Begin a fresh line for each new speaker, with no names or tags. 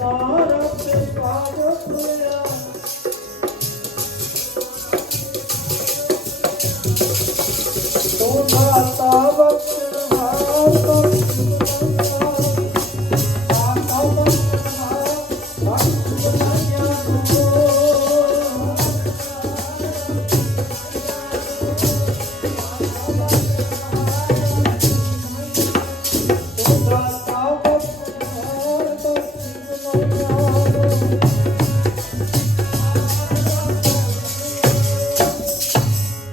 있어.